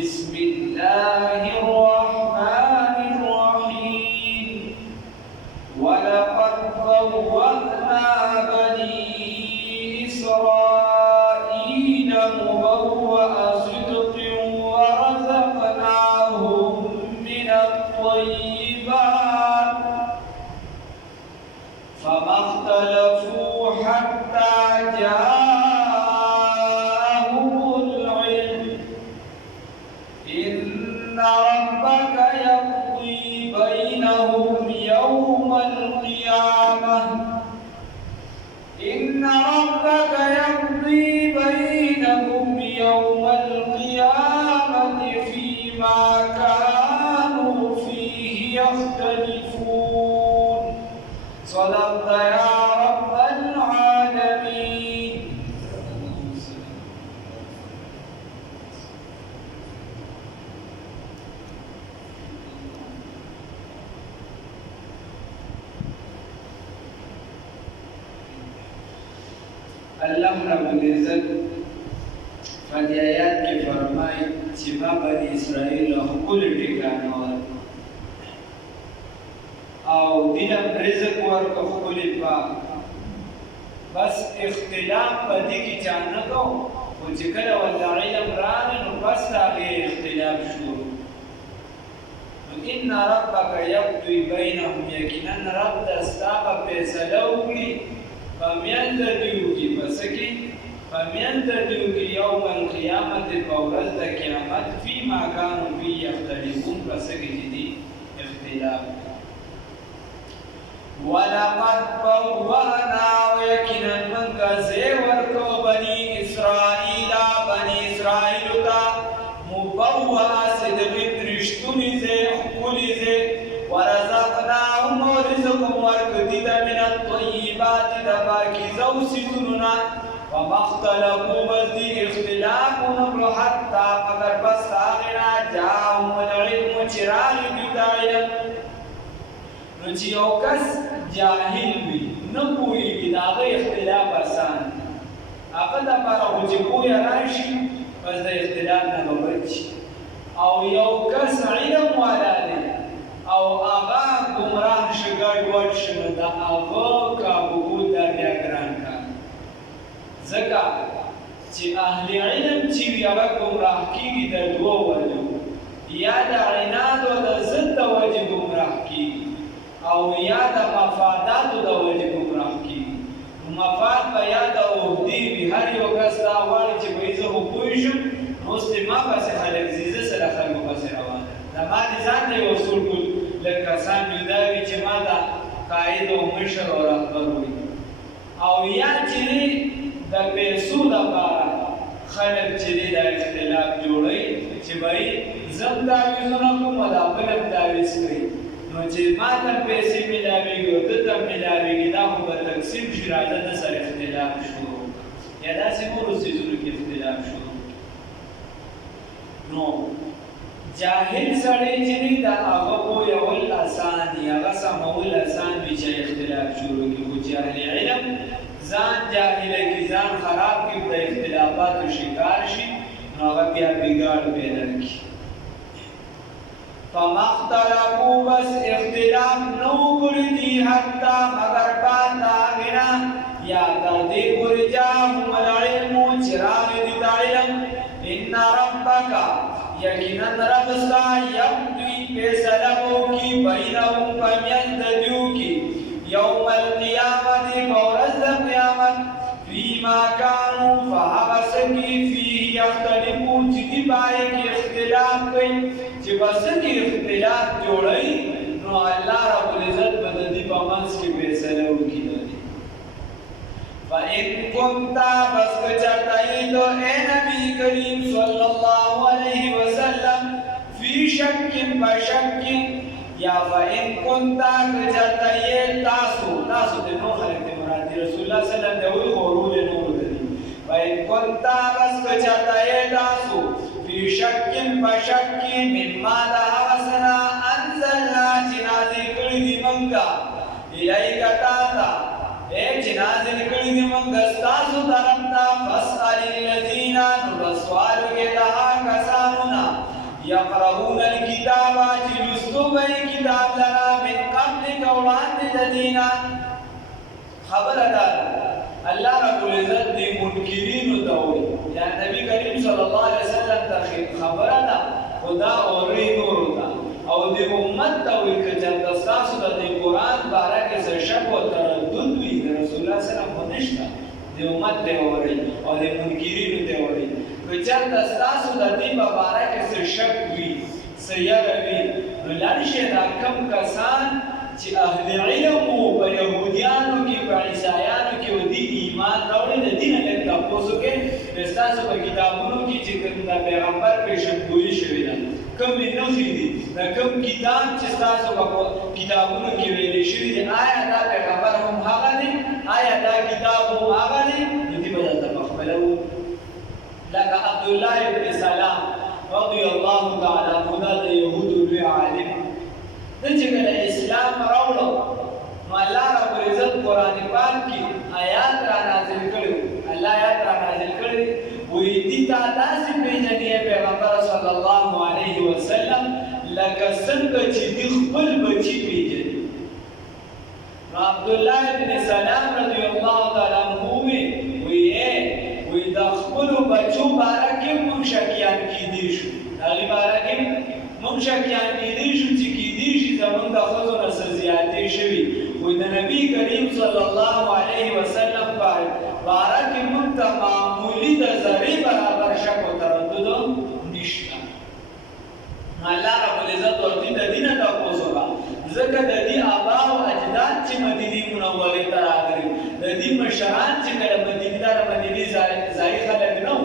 بسم الله الرحمن الرحيم ولقد بوأنا بني إسرائيل مبوأ صدق ورزقناهم من الطيبات فما اختلفوا حتى جاءهم العلم إن ربك يقضي بينهم يوم القيامة إن ربك يقضي بينهم يوم القيامة فيما كانوا فيه يختلفون صدقت يا رب العالمين. اللہ رب العزت فدی آیات کې فرمایي چې ما بني اسرائیل خپل ټکانه ورکړ او دینه رزق ورکړ خپل پاک بس اختلاف په دې کې چانه کو او چې کله ولا علم راغی نو بس هغه اختلاف شروع ان ربک یقضي بینهم یقینا رب دستاپه فیصله وکړي فمیند دیو کی پسکی فمیند دیو کی یوم القیامت پورز دا قیامت فی ما کانو فی یختلفون پسکی جدی اختلاف ولقد بوأنا ویکنن منگا زیور کو بنی اسرائیل تا مبوأ صدقی درشتونی زی خکولی زی ورزقناهم ورزقهم ورکدید من الطیبات دباکیزو سیزننا وما اختلفوا بزدی اختلافون حتی مگر بس آغنا جاهم العلم چراغ دیتا علم نو چی یو کس جاہل بی نپوئی بی داغ اختلاف آسان اقا دا پارا ہو چی پوئی راشی بس دا اختلاف نبچ او یو کس علم والا دی او آغا گمراه شگرد ورد شنو دا آغا کابوگو در بیاگران کن زکا چی اهل علم چیوی آغا گمراه کی در دو وجو یا دا عناد و دا ضد وجه گمراه کی او یا دا مفادات دا وجه گمراه کی مفاد با یا دا اهدی بی هر یو کس دا واری چی بیزه خو پویشم نوستی ما پس خلق زیزه سر خلقو پس روانه دا ما دی ذات دی وصول کل لکسان جداوی چې ما دا قائد او مشر او رهبر وي او یا چې د پیسو لپاره خلک چې دا اختلاف جوړوي چې بھائی زم داویزونه کوم دا بل داویز کوي نو چې ما ته پیسې ملاويږي او ته ملاويږي دا خو به تقسیم شي راځه د سره اختلاف شروع یا داسې نورو څیزونو کې اختلاف شروع نو جاهل سړی چې دا هغه پوهول آسان دی هغه سمول آسان وي چې اختلاف شروع کړي خو جاهل علم ځان جاهل کی ځان خراب کړي د اختلافاتو شکار شي نو هغه بیا بګاړ پیدا کوي فما اختلفوا بس اختلاف نو کړی دي حتی مگر باندې غنا یا دې ورجاهم العلم چراغ دې علم ان ربک یقینا ربستا یقضی فیصلو کی بینهم فمیند دیو کی یوم القیامت بورز قیامت فیما کانو فحبسکی فیه یختلفو چیدی بائی کی اختلاف کئی چی بسکی اختلاف جوڑی نو اللہ رب العزت بددی پامنس کی فیصلو کی دادی فَإِن كُنْتَ بس کچرتائی تو اے نبی کریم صلی اللہ علیہ وسلم فی شک بشک یا فَإِن كُنْتَ کچرتائی تاسو دے نو خلق دے مرادی رسول اللہ صلی اللہ علیہ وسلم دوئی خورول نور دی فَإِن كُنْتَ بس کچرتائی تاسو فی شک بشک مما دا حوثنا انزلنا جنازی کردی منگا الیکا تاتا اے جنازل کړي دي موږ ستاسو طرف ته فاسأل الذین نو سوال کې دا کسانو یقرؤون الکتاب چې لوستو به کتاب لرا من قبلک وړاندې د دینا خبره ده الله رب العزت دې منکرینو ته وایي یا نبی کریم صلی الله علیه وسلم ته خبره ده خدا اوري نور ده او دې امت ته وایي چې تاسو د قرآن باره کې څه شک او تردد وي د رسول الله صلی الله علیه وسلم نشته د امت ته اوري او د منکرینو ته اوري چې تاسو د دې په باره کې څه شک وي څه یاره وي نو لاړ شئ دا کم کسان چې اهل علم وو په یهودیانو کې په عیسایانو کې و دې ایمان راوړي د دین له تاسو کې تاسو په کتابونو کې چې کوم د پیغمبر پیشنګوئی شوی ده کوم نه دي دا کوم کتاب چې تاسو په کتابونو کې ویل شوی دی آیا دا پیغمبر هم هغه دی آیا دا کتاب هم هغه دی دې په تاسو مخبلو لکه عبد الله ابن سلام رضی الله تعالی عنہ د يهودو لوی عالم د چې کله اسلام راوړو نو الله رب العزت قرآن پاک کې آیات را نازل کړي الله آیات را نازل کړي وې دې تا داسې پیژنې پیغمبر صلی الله علیه وسلم لکه څنګه چې دې خپل بچی پیژنې عبد الله ابن سلام رضی الله تعالی عنہ وې دا خپل بچو بارکه مونږ شکیان کېدی شو هغه بارکه مونږ شکیان کېدی شو چې کېدی شي زمونږ د خزو نسل زیاتې شوي وې د نبی کریم صلی الله علیه وسلم بارکه مونږ ته معمولی د ذرې برابر شک او تردد نشته الله رب العزت ورته د دینه تاسو کا ځکه د دې آبا او اجداد چې مدینه منوره ته راغلي د دې مشران چې کله مدینه ته مدینه ځای خلک نو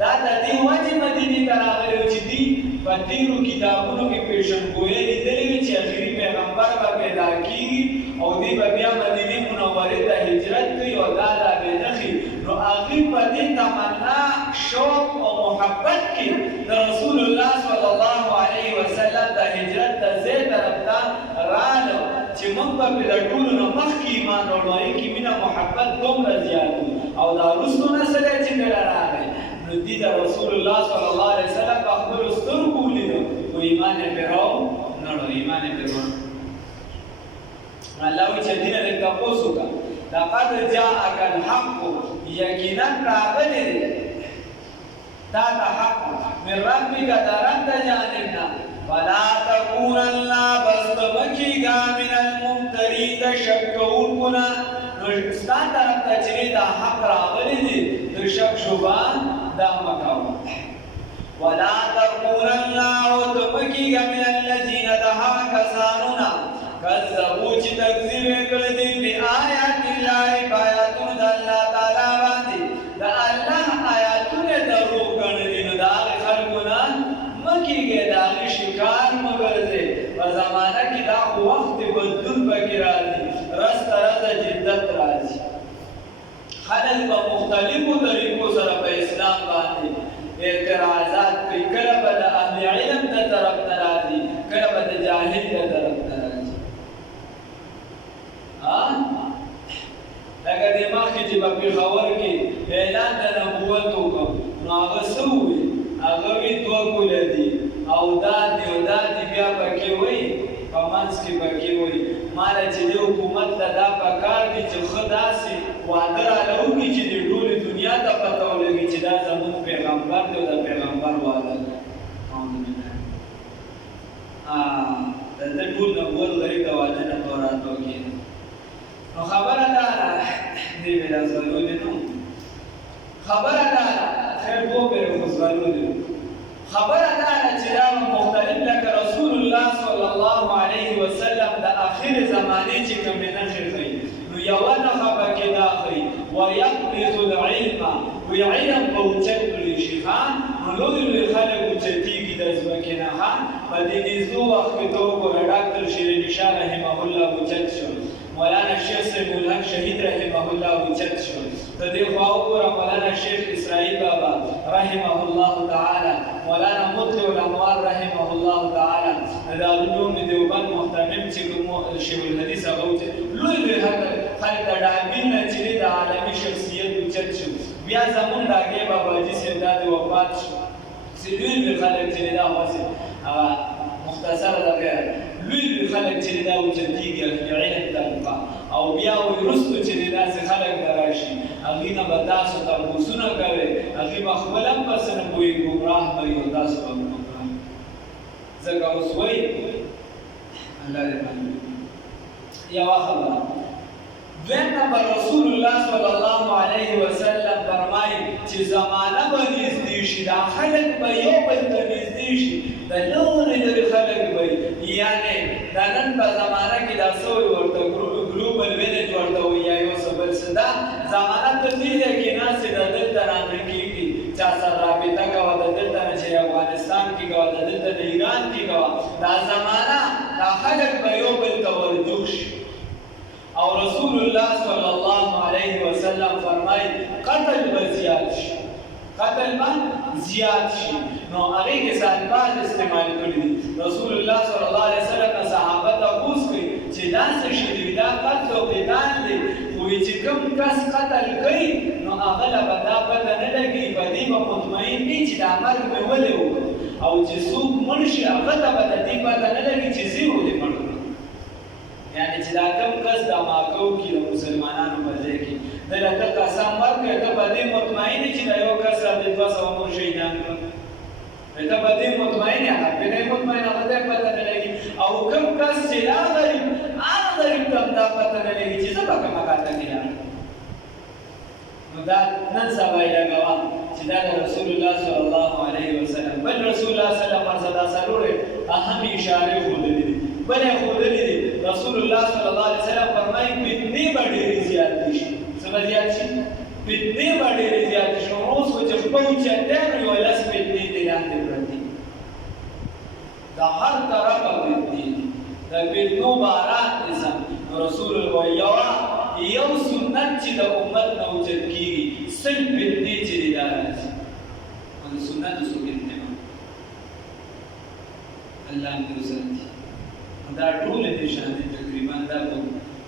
دا د دې وجه مدینه ته راغلي چې دې په ډیرو کتابونو کې پیشنګوئی لیدلې چې اخري پیغمبر به پیدا کیږي او دې به بیا مدینه منوره ته هجرت کوي او دا د بدخي نو هغه په دې تمنا شوق او محبت کې د رسول الله صلی الله علیه وسلم د هجرت د زید طرفدار رالو چې موږ په ټولو نه مخکې ایمان وروړو کې مینا محبت دومره زیات او دا رسول نسل چې راغی نو دې د رسول الله صلی الله علیه وسلم په خپل سترګو ولیدو او ایمان یې پیراو نه ایمان یې پیراو الله چې دینه د تاسو کا لقد جاءك الحق یقینا راغلی دا حق من ربک درند جانبنا ولا تكونن بستمکیگا من الممترین شکون کنا نشتا طرف تچری دا حق راغلی دی در شک شبان دا مکاو ولا تكونن وتمکیگا من الذین دها کسانونا کذبو چې تکذیب کړی دی په آیات الله آیاتونو د الله تعالی باندې د الله آیاتونه درو کړی نو دا خلکونه مکیږي دا شکار مګرځي په زمانہ کې دا وخت بدلون پکې راځي رست جدت راځي خلک په مختلفو طریقو سره په اسلام باندې اعتراضات کوي کله به د اهل علم د طرف نه راځي کله به د جاهل د طرف نه راځي لکه د مخکې چې په پېښور کې اعلان د نبوت وکړ نو هغه څه وویل هغه وی دوه ګوله دي او دا بیا پکې وایي په منځ کې پکې وایي ماله چې د حکومت ته دا پکار دي چې ښه داسې واده راله وکړي چې د ټولې دنیا ته پته ولګي چې دا زموږ پیغمبر دی او د پیغمبر واده دی د ټول نبوت لري ته واده نه توراتو کې نو خبره ده دې ویلا زلو دې نو خبره ده خیر وو په زلو دې خبره ده چې دا مختلف لکه رسول الله صلی الله علیه وسلم د اخر زمانه چې کوم نه خېږي نو یو نه خبره کې دا خي ويقبض العلم ويعلم بوچت لشيخان نو لوی خلک چتی کې د ځمکې نه ها په دې نزو وخت ته وګوره ډاکټر شیرین شاه رحمه الله بوچت شو مولانا شیخ سیف الحق شهید رحمه الله بوچت شو د دې خوا وګوره مولانا شیخ اسرائیل بابا رحمه الله تعالی مولانا مطلع الانوار رحمه الله تعالی د علوم دیوبند محتمم چې کوم شیخ الحدیث هغه لوی خلک د ډاګین نه چې د عالمي شخصیت بوچت شو بیا زمون داګه بابا جی سیدا د وفات شو لوی خلک چې دا واسه مختصر دغه لوی خلک چې دا وچتیږي علم طبقه او بیا ورستو چې داسې خلک راشي هغې نه به تاسو تپوسونه کوئ هغې به خپل هم پس نه پوهېږي ګمراه به وي او تاسو به ګمراه ځکه اوس وایي الله دې باندې یوه خبره دویم نمبر رسول الله صلی الله علیه وسلم فرمایي چې زمانه به نږدې شي دا خلک به یو بل ته نږدې شي د لرې لرې خلک به یعنې د نن په زمانه کې دا څه وایي ورته ګلوبل ویلیج ورته وایي یا یو څه بل څه دا زمانه ته دې ځای کې ناستې د دلته رانه کېږي چا سره رابطه کوه د دلته نه چې افغانستان کې کوه د دلته د ایران کې کوه دا زمانه دا خلک به یو بل ته ورجوع شي او رسول الله صلی الله علیه وسلم فرمایي قتل به زیات شي قتل به زیات شي نو هغې کې څه الفاظ استعمال کړي دي رسول الله صلی الله علیه وسلم صحابه تپوس کوي چې دا څه شي دی دا قتل او قتال دی خو چې کوم کس قتل کوي نو هغه له به دا پته نه لګي په دې به مطمئن وي چې دا مرګ مې ولې وکړ او چې څوک مړ شي هغه ته به د دې پته نه لګي چې زه ولې مړ کړم یعنی چې دا کوم کس دا ماکو کې د مسلمانانو په ځای کې دله ته قسم ورکړې ته په دې مطمئن یې چې دا یو کس د 200 مړ شهیدان کړل ته په دې مطمئن یې هغه پرې مطمئن هغه ته پته نه لګي او کوم کس چې دا غریب هغه غریب ته دا پته نه لګي چې زه به کومه کاته کې لاړم نو دا نن سبا یې لګوم چې دا د رسول الله صلی الله علیه وسلم بل رسول الله صلی الله علیه وسلم څلورې اهم اشارې ښودلې دي بل یې ښودلې دي رسول الله صلی الله علیه وسلم فرمایي فتنې به ډېرې زیاتې شي څه به زیات شي فتنې به ډېرې زیاتې شي اوس خو چې خپه اوچتیان وي او لس فتنې دې لاندې پرتې د هر طرفه فتنې دي د فتنو باران نظام رسول الله یو سنت چې د امت نه اوچت کېږي سل فتنې چې دي دا راځي نو د سنتو څوک اهتمام الله مې وساتي دا ټول نشانې تقریبا دا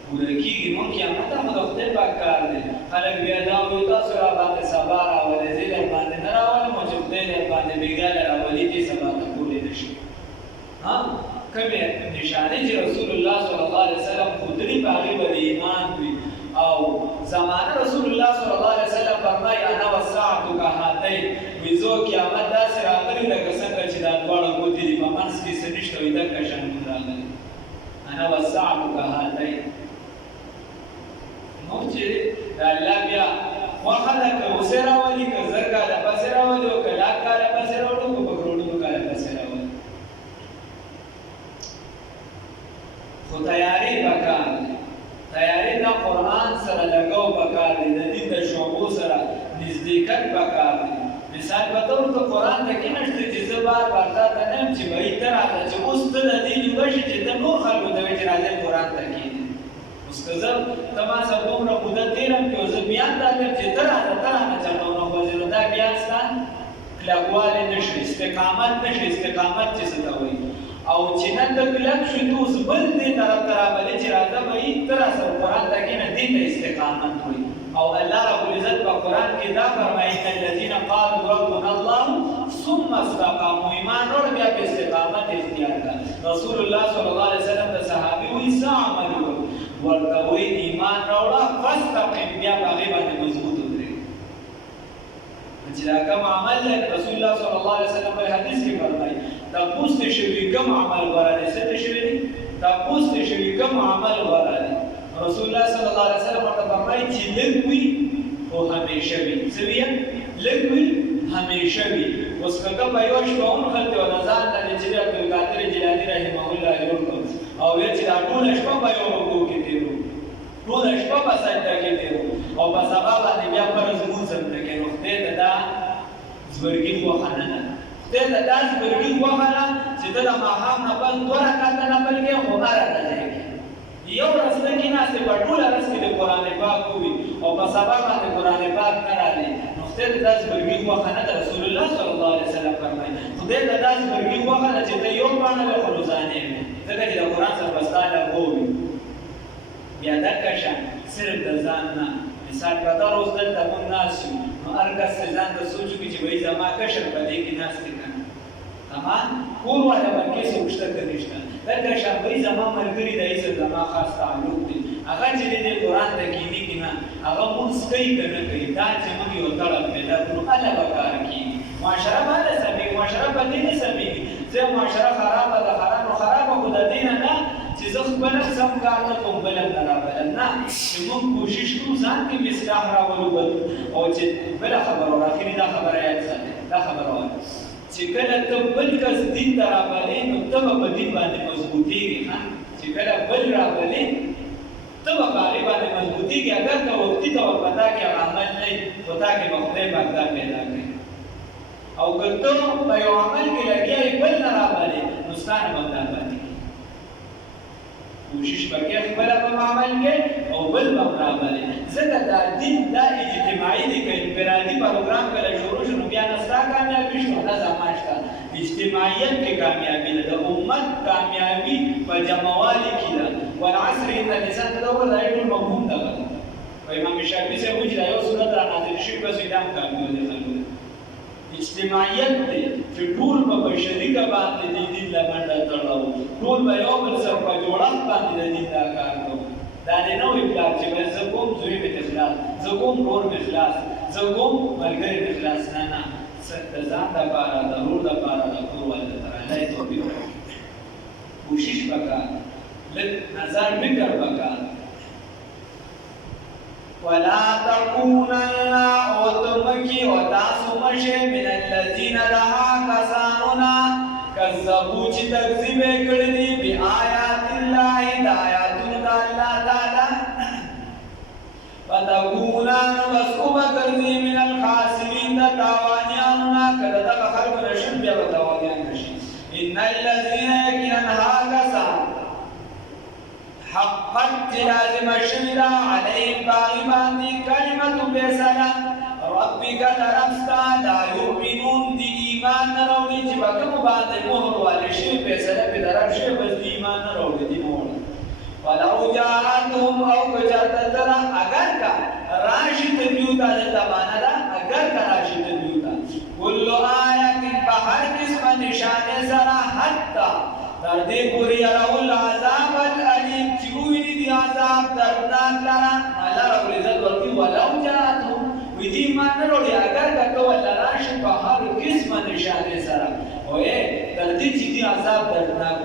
پوره کېږي نو قیامت هم د خدای پاک کار دی خلک بیا دا وایي تاسو را باندې سبا راولئ زه در باندې نه راولم او چې خدای در باندې بېګا راولي دې سبا ته کولی نه شي کومې نشانې چې رسول الله صلی الله علیه وسلم ښودلي په هغې به د ایمان وي او زمانه رسول الله صلی الله علیه وسلم فرمایي انا والساعة کهاتین وایي زه قیامت داسې راغلی لکه څنګه چې دا دواړه ګوتې دي په منځ کې څه نشته وایي دقه شان راغلی انا والساعة کهاتین نو چې د الله بیا خوښه ده که اوسې راولي که زر کاله پسې راولي او که لاک کاله پسې راولي او که په کروڑونو کاله پسې راولي خو تیاری پکار دی تیاری د قرآن سره لګو پکار دی د دین د شعبو سره نزدېکت پکار دی مثال په طور ته قرآن ته کېناستې چې زه بار بار تا ته نه یم چې بهي ته راځه چې اوس ته د دې جوړه شي چې ته نور خلکو ته وایې چې راځئ قرآن ته کښېنئ اوس که زه ته ما سره دومره موده تېره کړې او زه بیان درکړم چې ته راځه چېرته ونه خوځې نو دا بیان ستا کلکوالی نه شي استقامت نه شي استقامت چې څه ته وایي او چې نن ته کلک شو ته اوس بل دې طرف ته رابلې چې راځه بهي ته راسره قرآن ته کښېنه دې ته استقامت وایي او الله رب العزت په قرآن کې دا فرمایي ان الذين قالوا ربنا الله ثم استقاموا ایمان وروړه بیا په استقامت اختیار کړه رسول الله صلی الله علیه وسلم د صحابي وایي څه عمل ورته وایي ایمان راوړه فاستقم بیا په هغې باندې مضبوط ودرېږه چې دا کوم عمل دی رسول الله صلی الله علیه وسلم په حدیث کې فرمایي تپوس دې شوي کوم عمل غوره دی څه دې شوي دي تپوس دې شوي کوم عمل غوره دی رسول الله صلی الله علیه وسلم ورته فرمایي چې لږ وي خو همیشه وي څه وي لږ وي همیشه وي اوس که کوم به یوه شپه ونښتې او د ځان نه دې چې د عبدالقادر جیلاني رحمه الله جوړ کړ او ویل چې دا ټوله شپه به یو رکوع کې تېرو ټوله شپه په سجده کې تېرو او په سبا باندې بیا فرض لمونځ هم نه کوي نو خدای ته دا زبرګي خوښه نه ده خدای ته دا زبرګي خوښه ده چې ته د ماښام نه پس 2 رکعته نفل کوې خو هره ورځ یې کوې یو ورځ ته کېناستې په ټوله ورځ کې د قرآن پاک ووي او په سبا باندې قرآن پاک نه راځي نو خدای ته دا زبرګي خوښه نه ده رسول الله صلی الله علیه وسلم فرمایي خدای ته دا زبرګي خوښه ده چې ته یو پاڼه وې خو روزانې وې ځکه چې د قرآن سره به ستا لګو وي بیا دقه شان صرف د ځان نه مثال په طور اوس دلته مونږ ناست یو نو هر کس ځان ته سوچ وکړي چې وایي زما کشر په دې کې ناست دی که نه اما کور والا بلکې څوک شته که نشته دلته شان وایي زما ملګري دی سره زما خاص تعلق دی هغه چې دی د قرآن ته کښېني که نه هغه مونځ کوي که نه کوي دا چې موږ یو تړل پیدا کړو هله به کار کېږي معاشره به هله سمېږي معاشره په دې نه سمېږي ځکه معاشره خرابه ده خرابه خو د دې نه نه چې زه خپل سم کار نه کوم بل هم نه رابلم نه چې موږ کوشش کړو ځان کې اصلاح راولو او چې بله خبره اخري دا خبره یاد ساتئ دا خبره وایي چې کله ته بل کس دین ته رابلې نو ته به په دین باندې مضبوطېږي ښه چې کله بل رابلې ته به په هغې باندې مضبوطېږي اګر که وختي ته به په تا کې هغه عمل نه وي خو تا کې به خدای پاک دا پیدا کړي او که ته په یو عمل کې لګیا یې بل نه رابلې نو ستا نه به دا پاتې کوشش وکړئ خپله به عمل کې او بل به هم رابلې ځکه دا دین دا اجتماعي دی که انفرادي پروګرام کله شروع شو نو بیا نه ستا کامیابي شو نه زما شته اجتماعیت کې کامیابي ده د امت کامیابي په جمعوالي کې ده والعصر ان الانسان تدور دا ټول مفهوم ده په امام شافعي صاحب وایي چې دا یو صورت رانازل شوي بس دا هم کامیابي ده خلکو اجتماعیت دی چې ټول په شریکه باندې د دین له منډه تړو ټول به یو بل سره په جوړښت باندې د دین دا کار کوو دا دی نه وایي پلار چې زه کوم زوی مې ته خلاص زه کوم ورور مې خلاص زه کوم ملګری مې خلاص نه نه د ځان دپاره د ورور دپاره د کور والي دپاره الله یې توفیق کوشش وکړه لږ نظر فکر وکړه ولا تكونن وتمكي وتاسمشي من الذين دعا كسانونا كذبوا چې تکذیب کړی دي بآیات الله د آیاتونو د الله تعالی فتكونن وسوبه ګرځي من الخاسرین د تاوانیانو کله دغه خلکو نشي بیا به تاوانیان نشي ان الذين يكنن هاكسا حقت لازم شویدا علیهم باغی باندې کلمت فیصله ربک طرفستا لا یؤمنون دی ایمان نه راوړي چې په کوم باندې مهر والي شي فیصله په طرف شي بس دی ایمان نه راوړي دی مهر ولو جاءتهم او کجرتترا اگر کا راشد دیوتا دلتا مانا دا اگر کا راشد دیوتا کل آیت بہر قسم نشان سرا حتی در دې پوری راول عذاب الالم چې ویني دی عذاب دردناک لرا الله رب العزت ورته ولو جاءتهم ودي ما نه وروړي اگر کته ولا راشي په هر قسم نشانه سره اوه در دې چې دی عذاب دردناک